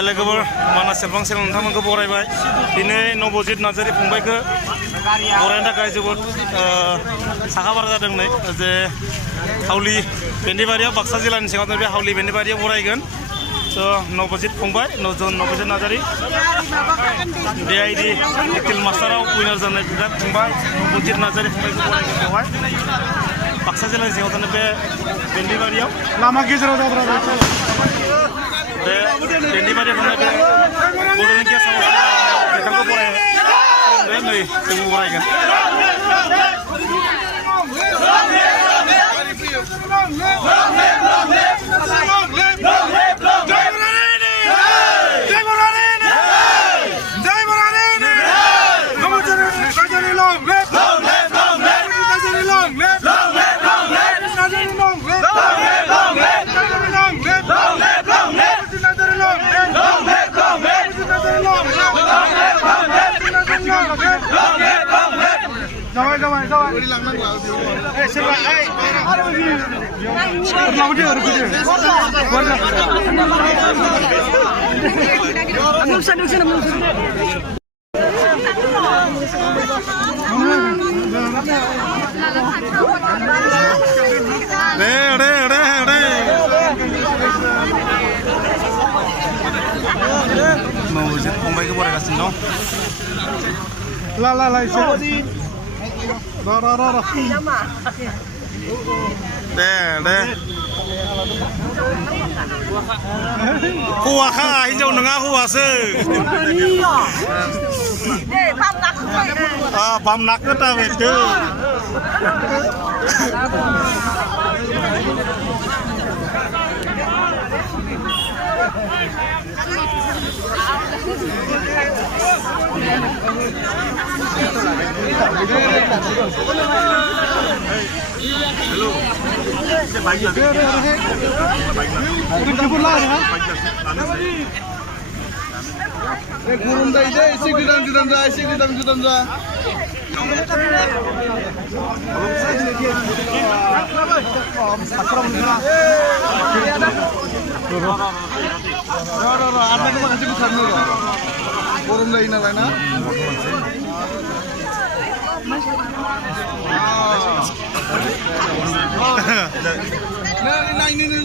लोगोफोर मानास सेरफां सेर नोंथांमोनखौ बरायबाय दिनै नबजित नार्जारि फंबायखौ बरायनो थाखाय जोबोद साखा बारा जादों नै जे हावलि बेन्दिबारियाव बाक्सा जिल्लानि सिङाव बे हावलि बेन्दिबारियाव बरायगोन स' नबजित फंबाय नबजित नार्जारि DID एक्टिल मास्टाराव उइनार जानाय बिराद फंबाय नबजित नार्जारि फंबायखौ बरायगोन बेवहाय बाक्सा जिल्लानि सिङाव थानाय बे बेन्दिबारियाव लामा गेजेराव जाग्रा बे बेन्दिबारियाव थानाय बे बड'लेण्ड गेस्ट हाउस बिथांखौ बराय नै जोंबो बरायगोन नबजित फंबायखौ बरायगासिनो दं ला एसे दे हौवाखा हिनजाव नङा हौवासो बामनाखौ दाबेदो Gurun da ise isi güdan za, isi güdan za. Ada kemana sih besar nih? Gurun da ina lah na. Nah, ini.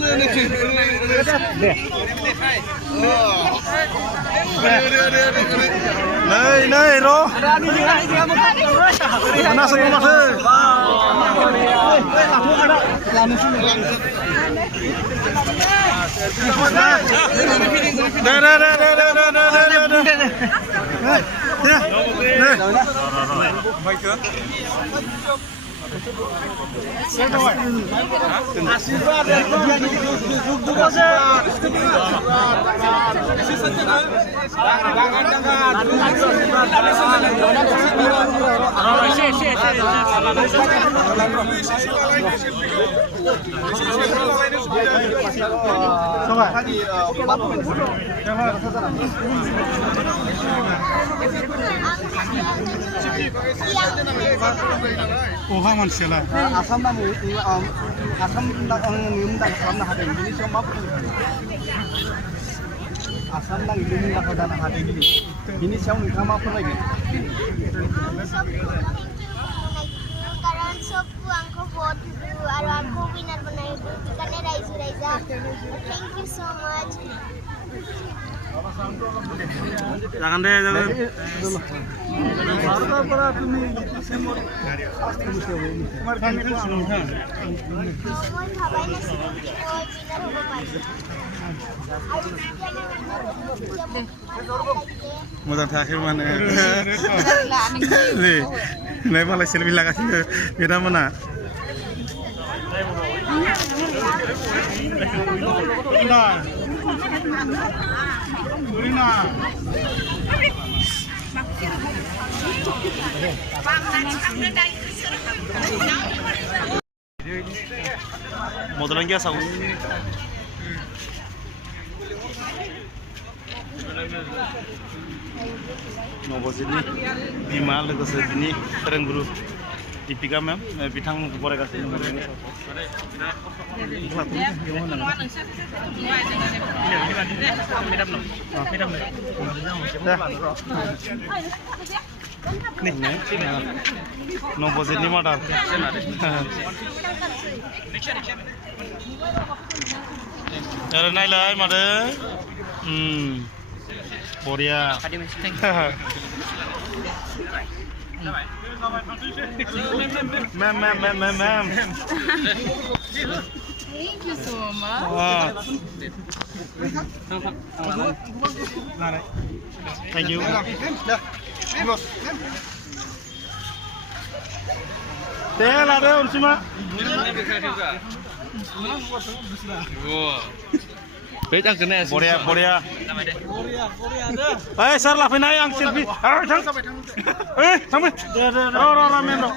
Này ro. Mana semua masuk. Oha manusialah. Asam namu, asam mudah karena ada ini semua apa? Asam nang ini mudah karena ada ini siapa nih kamu apa lagi? सबको आंखो vote दियो और आंखो winner बनायो बिकाने राइजो राइजा thank you so much जागोन दे जागोन भारतार পৰা তুমি তোমাৰ মই ভাবাই নাছিলো কি মই বিনাৰ হ'ব পাৰিম मोजां थायाखै माने नै मालाय सेलफि लागासिनो बिथांमोना modelan gak saus नबजितनि बिमा लोगोसे बिनि फोरोंगुरु दीपिका मेम बिथांमोनखौ बरायगासिनो नबजितनि मादार आरो नायलाय मादो बरिया ma'am Thank you so much. Thank you. Teh ada unsima. Boria. Sir lakuin aja yang selfie. Sampai. Ramen dong.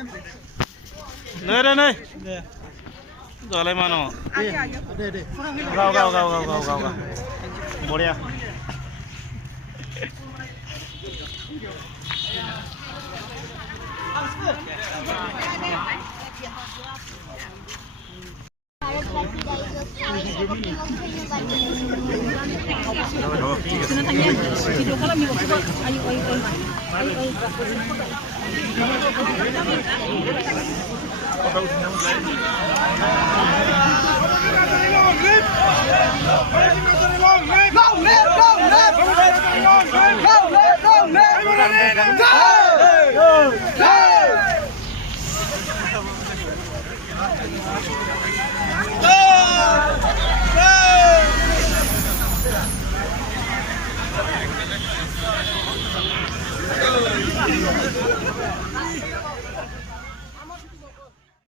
Nih. Dalai mana? Gau. Boria. Go!